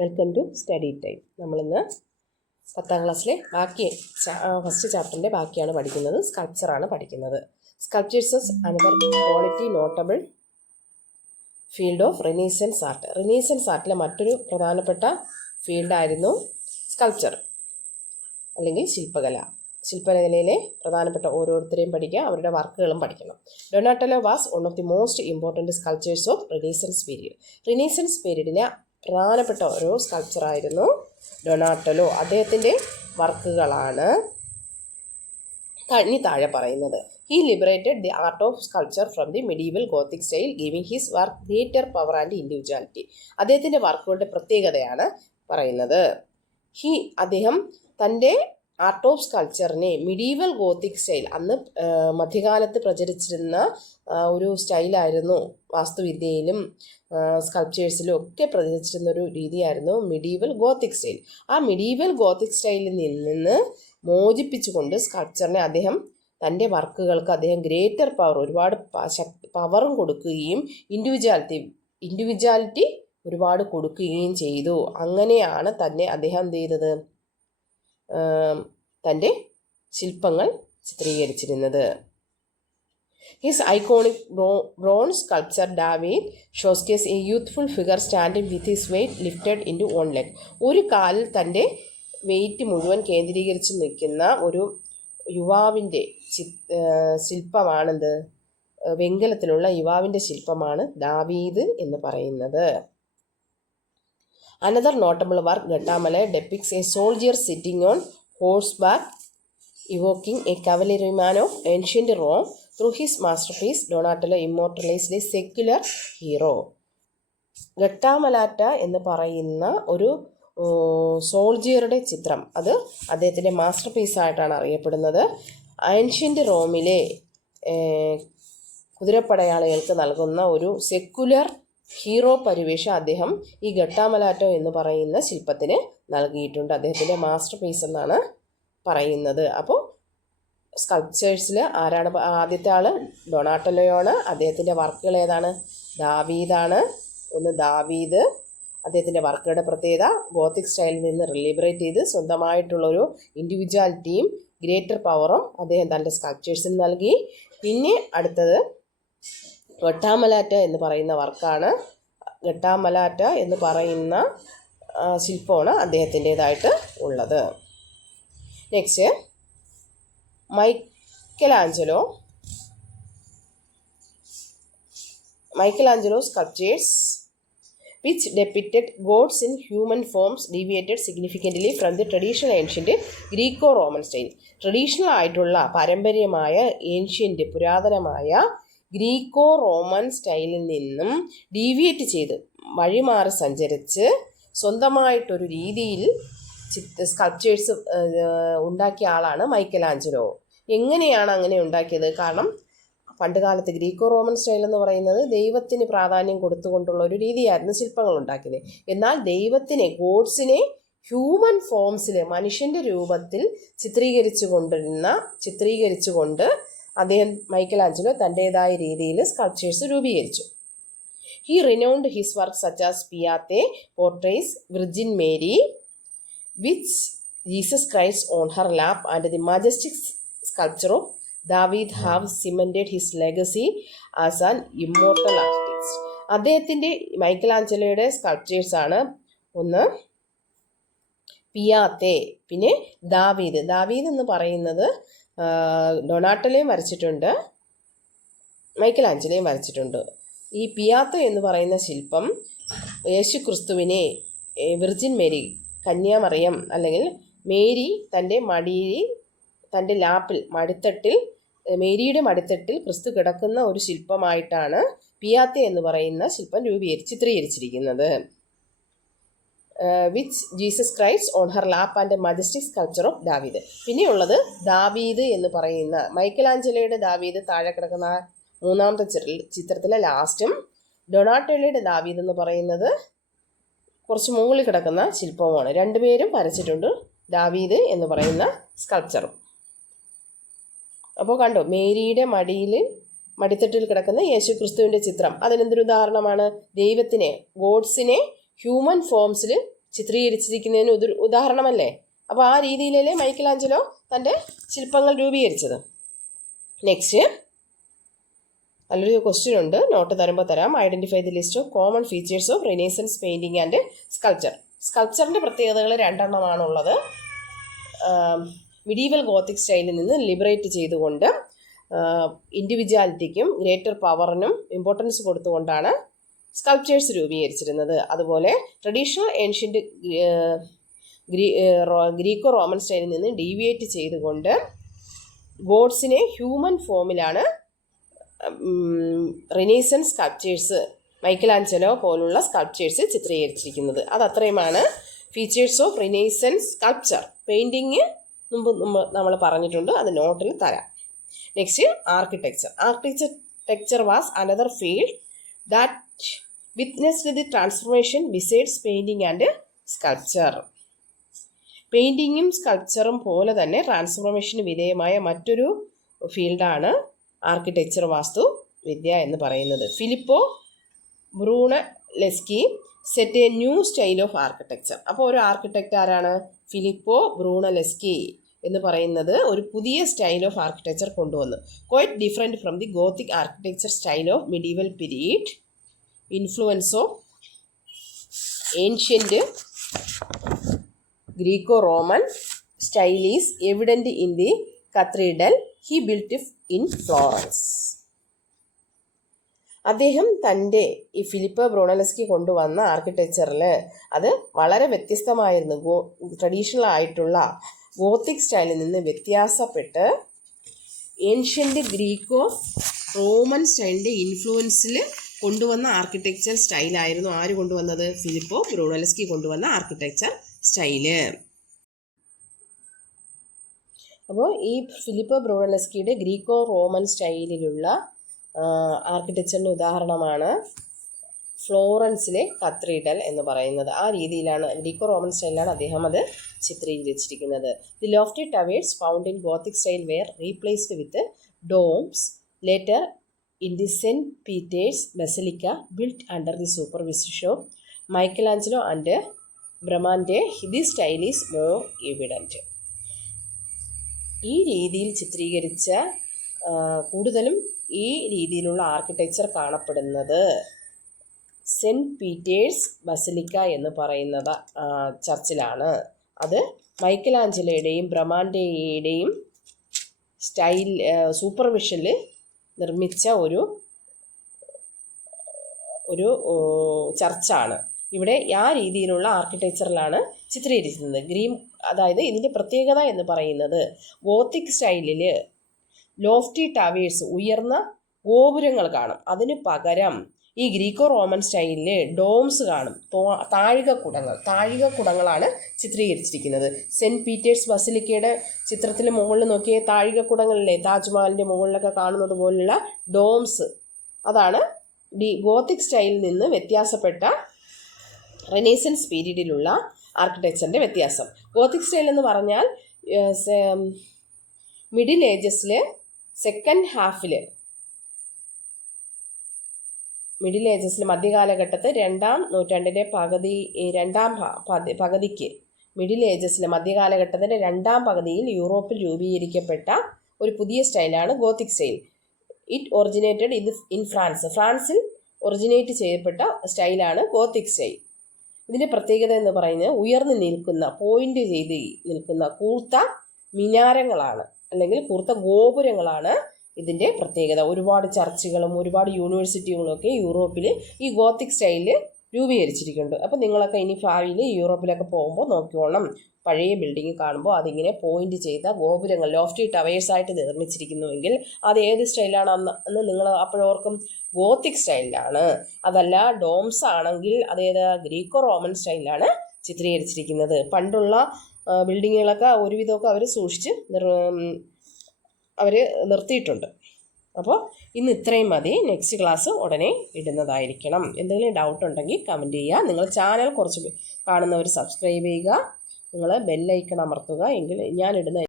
Welcome to study time. നമ്മളിന്ന് 10ാം ക്ലാസ്സിലെ first ചാപ്റ്ററിൻ്റെ ബാക്കിയാണ് പഠിക്കുന്നത്. സ്കൾപ്ചറാണ് പഠിക്കുന്നത്. Sculptures another quality notable field of Renaissance art. Renaissance ആർട്ടിലെ മറ്റൊരു പ്രധാനപ്പെട്ട ഫീൽഡായിരുന്നു സ്കൾപ്ചർ അല്ലെങ്കിൽ ശില്പകല. ശില്പകലയിലെ പ്രധാനപ്പെട്ട ഓരോരുത്തരെയും പഠിക്കുക, അവരുടെ വർക്കുകളും പഠിക്കണം. Donatello was one of the most important sculptures of Renaissance period. Renaissance പീരീഡിലെ പ്രധാനപ്പെട്ട ഒരു സ്കൾപ്ചറായിരുന്നു ഡൊണാറ്റെല്ലോ. അദ്ദേഹത്തിൻ്റെ വർക്കുകളാണ് ഇനി താഴെ പറയുന്നത്. He liberated the art of sculpture from the medieval Gothic style, giving his work greater power and individuality. അദ്ദേഹത്തിൻ്റെ വർക്കുകളുടെ പ്രത്യേകതയാണ് പറയുന്നത്. അദ്ദേഹം തൻ്റെ ആർട്ട് ഓഫ് സ്കൾപ്ചറിനെ മിഡീവൽ ഗോത്തിക് സ്റ്റൈൽ, അന്ന് മധ്യകാലത്ത് പ്രചരിച്ചിരുന്ന ഒരു സ്റ്റൈലായിരുന്നു, വാസ്തുവിദ്യയിലും സ്കൾപ്ചേഴ്സിലും ഒക്കെ പ്രചരിച്ചിരുന്ന ഒരു രീതിയായിരുന്നു മിഡീവൽ ഗോത്തിക് സ്റ്റൈൽ. ആ മിഡീവൽ ഗോത്തിക് സ്റ്റൈലിൽ നിന്ന് മോചിപ്പിച്ചുകൊണ്ട് സ്കൾപ്ചറിനെ അദ്ദേഹം തൻ്റെ വർക്കുകൾക്ക് അദ്ദേഹം ഗ്രേറ്റർ പവർ, ഒരുപാട് പവറും കൊടുക്കുകയും ഇൻഡിവിജ്വാലിറ്റി ഒരുപാട് കൊടുക്കുകയും ചെയ്തു. അങ്ങനെയാണ് തന്നെ അദ്ദേഹം എന്ത് ചെയ്തത്, തൻ്റെ ശില്പങ്ങൾ ചിത്രീകരിച്ചിരുന്നത്. His iconic bronze sculpture David shows a youthful figure standing with his weight lifted into one leg. ഒരു കാലിൽ തൻ്റെ വെയ്റ്റ് മുഴുവൻ കേന്ദ്രീകരിച്ച് നിൽക്കുന്ന ഒരു യുവാവിൻ്റെ ശില്പമാണെന്ത്, വെങ്കലത്തിലുള്ള യുവാവിൻ്റെ ശില്പമാണ് ദാവീദ് എന്ന് പറയുന്നത്. Another notable work, Gattamala, depicts a soldier sitting on horseback, evoking a cavalryman of ancient Rome. Through his masterpiece, Donatello immortalized a secular hero. ഗട്ടാമലാറ്റ എന്ന് പറയുന്ന ഒരു സോൾജിയറുടെ ചിത്രം, അത് അദ്ദേഹത്തിൻ്റെ മാസ്റ്റർ പീസായിട്ടാണ് അറിയപ്പെടുന്നത്. ഏൻഷ്യൻ്റ് റോമിലെ കുതിരപ്പടയാളികൾക്ക് നൽകുന്ന ഒരു സെക്കുലർ ഹീറോ പരിവേഷം അദ്ദേഹം ഈ ഗട്ടാമലാറ്റോ എന്ന് പറയുന്ന ശില്പത്തിന് നൽകിയിട്ടുണ്ട്. അദ്ദേഹത്തിൻ്റെ മാസ്റ്റർ പീസ് എന്നാണ് പറയുന്നത്. അപ്പോൾ സ്കൾപ്ചേഴ്സിൽ ആരാണ് ആദ്യത്തെ ആൾ? ഡൊണാറ്റെല്ലോയാണ്. അദ്ദേഹത്തിൻ്റെ വർക്കുകൾ ഏതാണ്? ദാവീദാണ്. ദാവീദ്. അദ്ദേഹത്തിൻ്റെ വർക്കുകളുടെ പ്രത്യേകത, ഗോത്തിക് സ്റ്റൈലിൽ നിന്ന് ലിബറേറ്റ് ചെയ്ത് സ്വന്തമായിട്ടുള്ളൊരു ഇൻഡിവിജ്വാലിറ്റിയും ഗ്രേറ്റർ പവറും അദ്ദേഹം തൻ്റെ സ്കൾപ്ചേഴ്സിന് നൽകി. പിന്നെ അടുത്തത് ഗട്ടാമലാറ്റ എന്ന് പറയുന്ന വർക്കാണ്. ഗട്ടാമലാറ്റ എന്ന് പറയുന്ന ശില്പമാണ് അദ്ദേഹത്തിൻ്റേതായിട്ട് ഉള്ളത്. Next, Michelangelo sculptures which depicted gods in human forms deviated significantly from the traditional ancient Greco-Roman style. Traditional ആയിട്ടുള്ള പാരമ്പര്യമായ ഏൻഷ്യൻ്റ് പുരാതനമായ ഗ്രീക്കോ റോമൻ സ്റ്റൈലിൽ നിന്നും ഡീവിയേറ്റ് ചെയ്ത് വഴിമാറി സഞ്ചരിച്ച് സ്വന്തമായിട്ടൊരു രീതിയിൽ സ്കൾപ്ചേഴ്സ് ഉണ്ടാക്കിയ ആളാണ് മൈക്കലാഞ്ചലോ. എങ്ങനെയാണ് അങ്ങനെ ഉണ്ടാക്കിയത്? കാരണം പണ്ടുകാലത്ത് ഗ്രീക്കോ റോമൻ സ്റ്റൈൽ എന്ന് പറയുന്നത് ദൈവത്തിന് പ്രാധാന്യം കൊടുത്തുകൊണ്ടുള്ള ഒരു രീതിയായിരുന്നു ശില്പങ്ങൾ ഉണ്ടാക്കിയത്. എന്നാൽ ഗോഡ്സിനെ ഹ്യൂമൻ ഫോംസിൽ, മനുഷ്യൻ്റെ രൂപത്തിൽ ചിത്രീകരിച്ചുകൊണ്ട് അദ്ദേഹം മൈക്കലാഞ്ചലോ തൻ്റേതായ രീതിയിൽ സ്കൾപ്ചേഴ്സ് രൂപീകരിച്ചു. He renowned his work such as Pieta portrays Virgin Mary which Jesus Christ on her lap and the majestic sculpture of David have cemented his legacy as an immortal artist. അദ്ദേഹത്തിൻ്റെ മൈക്കലാഞ്ചലോയുടെ സ്കൾപ്ചേഴ്സാണ് ഒന്ന് പിയാത്തെ, പിന്നെ ദാവീദ് എന്ന് പറയുന്നത് ഡൊണാറ്റെല്ലോയും വരച്ചിട്ടുണ്ട്, മൈക്കലാഞ്ചലോയും വരച്ചിട്ടുണ്ട്. ഈ പിയാത്ത എന്ന് പറയുന്ന ശില്പം യേശു ക്രിസ്തുവിനെ വിർജിൻ മേരി, കന്യാമറിയം അല്ലെങ്കിൽ മേരി തൻ്റെ മടിയിൽ, തൻ്റെ ലാപ്പിൽ, മേരിയുടെ മടിത്തട്ടിൽ ക്രിസ്തു കിടക്കുന്ന ഒരു ശില്പമായിട്ടാണ് പിയാത്ത എന്ന് പറയുന്ന ശില്പം ചിത്രീകരിച്ചിരിക്കുന്നത്. Which Jesus Christ on her lap and majestic sculpture of ദാവീദ്. പിന്നെയുള്ളത് ദാവീദ് എന്ന് പറയുന്ന മൈക്കലാഞ്ചലോയുടെ ദാവീദ് താഴെ കിടക്കുന്ന മൂന്നാമത്തെ ചിത്രത്തിലെ ലാസ്റ്റും, ഡൊണാറ്റെല്ലോയുടെ ദാവീദ് എന്ന് പറയുന്നത് കുറച്ച് മുകളിൽ കിടക്കുന്ന ശില്പവുമാണ്. രണ്ടുപേരും വരച്ചിട്ടുണ്ട് ദാവീദ് എന്ന് പറയുന്ന സ്കൾപ്ചറും. അപ്പോൾ കണ്ടോ, മേരിയുടെ മടിത്തട്ടിൽ കിടക്കുന്ന യേശു ക്രിസ്തുവിൻ്റെ ചിത്രം, അതിനെന്തൊരു ഉദാഹരണമാണ്? ഗോഡ്സിനെ ഹ്യൂമൻ ഫോംസിൽ ചിത്രീകരിച്ചിരിക്കുന്നതിന് ഉദാഹരണമല്ലേ. അപ്പോൾ ആ രീതിയിലല്ലേ മൈക്കലാഞ്ചലോ തൻ്റെ ശില്പങ്ങൾ രൂപീകരിച്ചത്. നെക്സ്റ്റ് നല്ലൊരു ക്വസ്റ്റ്യൻ ഉണ്ട്, നോട്ട് തരുമ്പോൾ തരാം. Identify the list of common features of Renaissance painting and sculpture. സ്കൾപ്ചറിൻ്റെ പ്രത്യേകതകൾ 2 മിഡീവൽ ഗോത്തിക് സ്റ്റൈലിൽ നിന്ന് ലിബറേറ്റ് ചെയ്തുകൊണ്ട് ഇൻഡിവിജ്വാലിറ്റിക്കും ഗ്രേറ്റർ പവറിനും ഇമ്പോർട്ടൻസ് കൊടുത്തുകൊണ്ടാണ് സ്കൾപ്ചേഴ്സ് രൂപീകരിച്ചിരുന്നത്. അതുപോലെ ട്രഡീഷണൽ ഏൻഷ്യൻ്റ് ഗ്രീക്കോ റോമൻ സ്റ്റൈലിൽ നിന്ന് ഡീവിയേറ്റ് ചെയ്തുകൊണ്ട് ഗോഡ്സിനെ ഹ്യൂമൻ ഫോമിലാണ് റിനൈസൻസ് സ്കൾപ്ചേഴ്സ്, മൈക്കലാഞ്ചലോ പോലുള്ള സ്കൾപ്ചേഴ്സ് ചിത്രീകരിച്ചിരിക്കുന്നത്. അതത്രയുമാണ് features of Renaissance sculpture. Painting മുമ്പ് നമ്മൾ പറഞ്ഞിട്ടുണ്ട്, അത് നോട്ടിൽ തരാം. Next architecture was another field that witnessed the transformation besides painting and sculpture. പെയിൻറ്റിങ്ങും സ്കൾപ്ചറും പോലെ തന്നെ ട്രാൻസ്ഫോർമേഷന് വിധേയമായ മറ്റൊരു ഫീൽഡാണ് ആർക്കിടെക്ചർ, വാസ്തു വിദ്യ എന്ന് പറയുന്നത്. Filippo Brunelleschi set a new style of architecture. അപ്പോൾ ഒരു ആർക്കിടെക്റ്റ് ആരാണ്? ഫിലിപ്പോ ബ്രൂണലെസ്കി എന്ന് പറയുന്നത് ഒരു പുതിയ സ്റ്റൈൽ ഓഫ് ആർക്കിടെക്ചർ കൊണ്ടുവന്നു. Quite different from the Gothic architecture style of medieval period. Influence of ancient Greco Roman style is evident in the cathedral he built in Florence. അദ്ദേഹം തൻ്റെ ഈ ഫിലിപ്പോ ബ്രൂണലെസ്കി കൊണ്ടുവന്ന ആർക്കിടെക്ചറിൽ അത് വളരെ വ്യത്യസ്തമായിരുന്നു. ട്രഡീഷണൽ ആയിട്ടുള്ള ഗോത്തിക് സ്റ്റൈലിൽ നിന്ന് വ്യത്യാസപ്പെട്ട് ഏൻഷ്യൻ്റ് ഗ്രീക്കോ റോമൻ സ്റ്റൈലിൻ്റെ ഇൻഫ്ലുവൻസിൽ കൊണ്ടുവന്ന ആർക്കിടെക്ചർ സ്റ്റൈലായിരുന്നു. ആര് കൊണ്ടുവന്നത്? ഫിലിപ്പോ ബ്രൂണലെസ്കി കൊണ്ടുവന്ന ആർക്കിടെക്ചർ സ്റ്റൈല്. അപ്പോൾ ഈ ഫിലിപ്പോ ബ്രൂണലെസ്കിയുടെ ഗ്രീക്കോ റോമൻ സ്റ്റൈലിലുള്ള ആർക്കിടെക്ചറിന് ഉദാഹരണമാണ് ഫ്ലോറൻസിലെ കത്തീഡ്രൽ എന്ന് പറയുന്നത്. ആ രീതിയിലാണ്, ഗ്രീക്കോ റോമൻ സ്റ്റൈലിലാണ് അദ്ദേഹം അത് ചിത്രീകരിച്ചിരിക്കുന്നത്. The lofty towers found in Gothic style were replaced with domes later in the Saint Peter's Basilica built under the supervision of Michelangelo and Bramante. The style is more evident. ഈ രീതിയിൽ ചിത്രീകരിച്ച കൂടുതലും ഈ രീതിയിലുള്ള architecture കാണപ്പെടുന്നത് cent Peter's basilica എന്ന് പറയുന്നത് ചർച്ചിലാണ്. അത് മൈക്കലാഞ്ചലോയുടെയും ബ്രമാൻഡെയുടെയും സ്റ്റൈൽ സൂപ്പർവിഷനിൽ നിർമ്മിച്ച ഒരു ചർച്ചാണ്. ഇവിടെ ആ രീതിയിലുള്ള ആർക്കിടെക്ചറിലാണ് ചിത്രീകരിക്കുന്നത്. അതായത് ഇതിൻ്റെ പ്രത്യേകത എന്ന് പറയുന്നത് ഗോത്തിക് സ്റ്റൈലിൽ ലോഫ്റ്റി ടവേഴ്സ്, ഉയർന്ന ഗോപുരങ്ങൾ കാണും. അതിന് പകരം ഈ ഗ്രീക്കോ റോമൻ സ്റ്റൈലിൽ ഡോംസ് കാണും, താഴികക്കുടങ്ങളാണ് ചിത്രീകരിച്ചിരിക്കുന്നത്. സെൻറ്റ് പീറ്റേഴ്സ് ബസിലിക്കയുടെ ചിത്രത്തിൽ മുകളിൽ നോക്കിയ താഴികക്കുടങ്ങളിലെ താജ്മഹലിൻ്റെ മുകളിലൊക്കെ കാണുന്നത് പോലുള്ള ഡോംസ്, അതാണ് ഗോത്തിക് സ്റ്റൈലിൽ നിന്ന് വ്യത്യാസപ്പെട്ട റെനൈസൻസ് പീരീഡിലുള്ള ആർക്കിടെക്ചറിൻ്റെ വ്യത്യാസം. ഗോത്തിക് സ്റ്റൈൽ എന്ന് പറഞ്ഞാൽ മിഡിൽ ഏജസിൽ സെക്കൻഡ് ഹാഫിൽ, മിഡിൽ ഏജസിൽ മധ്യകാലഘട്ടത്ത് 2-ാം നൂറ്റാണ്ടിൻ്റെ പകുതിക്ക് മിഡിൽ ഏജസിലെ മധ്യകാലഘട്ടത്തിൻ്റെ 2-ാം പകുതിയിൽ യൂറോപ്പിൽ രൂപീകരിക്കപ്പെട്ട ഒരു പുതിയ സ്റ്റൈലാണ് Gothic style. It originated in ഫ്രാൻസിൽ ഒറിജിനേറ്റ് ചെയ്യപ്പെട്ട സ്റ്റൈലാണ് ഗോത്തിക് സ്റ്റൈൽ. ഇതിൻ്റെ പ്രത്യേകത എന്ന് പറയുന്നത് ഉയർന്നു നിൽക്കുന്ന, പോയിന്റ് ചെയ്ത് നിൽക്കുന്ന കൂർത്ത മിനാരങ്ങളാണ്, അല്ലെങ്കിൽ കൂർത്ത ഗോപുരങ്ങളാണ് ഇതിൻ്റെ പ്രത്യേകത. ഒരുപാട് ചർച്ചുകളും ഒരുപാട് യൂണിവേഴ്സിറ്റികളും ഒക്കെ യൂറോപ്പിൽ ഈ ഗോത്തിക് സ്റ്റൈലിൽ രൂപീകരിച്ചിരിക്കുന്നുണ്ട്. അപ്പോൾ നിങ്ങളൊക്കെ ഇനി ഭാവിയിൽ യൂറോപ്പിലൊക്കെ പോകുമ്പോൾ നോക്കിക്കോണം, പഴയ ബിൽഡിംഗ് കാണുമ്പോൾ അതിങ്ങനെ പോയിന്റ് ചെയ്ത ഗോപുരങ്ങൾ ലോഫ്റ്റി ടവേഴ്സായിട്ട് നിർമ്മിച്ചിരിക്കുന്നുവെങ്കിൽ അത് ഏത് സ്റ്റൈലാണ് എന്ന് നിങ്ങൾ അപ്പോഴോർക്കും, ഗോത്തിക് സ്റ്റൈലിലാണ്. അതല്ല ഡോംസ് ആണെങ്കിൽ അതേത് ഗ്രീക്കോ റോമൻ സ്റ്റൈലിലാണ് ചിത്രീകരിച്ചിരിക്കുന്നത്. പണ്ടുള്ള ബിൽഡിങ്ങുകളൊക്കെ ഒരുവിധമൊക്കെ അവർ സൂക്ഷിച്ച് നിർത്തിയിട്ടുണ്ട്. അപ്പോൾ ഇന്ന് ഇത്രയും മതി. നെക്സ്റ്റ് ക്ലാസ് ഉടനെ ഇടുന്നതായിരിക്കണം. എന്തെങ്കിലും ഡൗട്ട് ഉണ്ടെങ്കിൽ കമൻറ്റ് ചെയ്യുക. നിങ്ങൾ ചാനൽ കുറച്ച് കാണുന്നവർ സബ്സ്ക്രൈബ് ചെയ്യുക. നിങ്ങൾ ബെല്ലൈക്കൺ അമർത്തുക. എങ്കിൽ ഞാനിടുന്ന